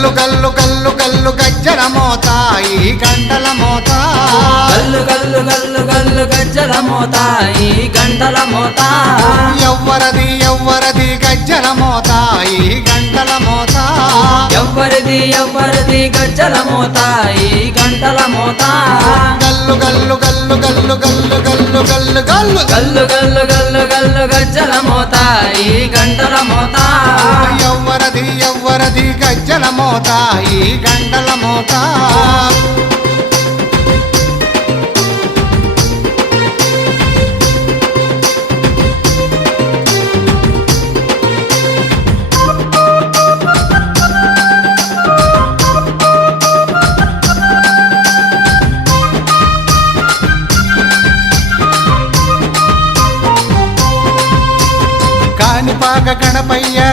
గల్లు గల్లు గల్లు గల్లు గజ్జల మోత ఈ గంటల మోత గల్లు గల్లు గల్లు గల్లు గజ్జల మోత ఈ గంటల మోత ఎవ్వరది ఎవ్వరది గజ్జల మోత ఈ గంటల మోత ఎవ్వరిది ఎవ్వరిది గజ్జల మోత ఈ గంటల మోత గల్లు గల్లు గల్లు గల్లు గల్లు గల్లు గల్లు గల్లు గల్లు గల్లు గల్లు గల్లు గజ్జల మోత ఈ గంటల మోత ఎవ్వరది ఎవ్వరది గజ్జల మోత ఈ గంటల మోత కాణిపాక గణపయ్య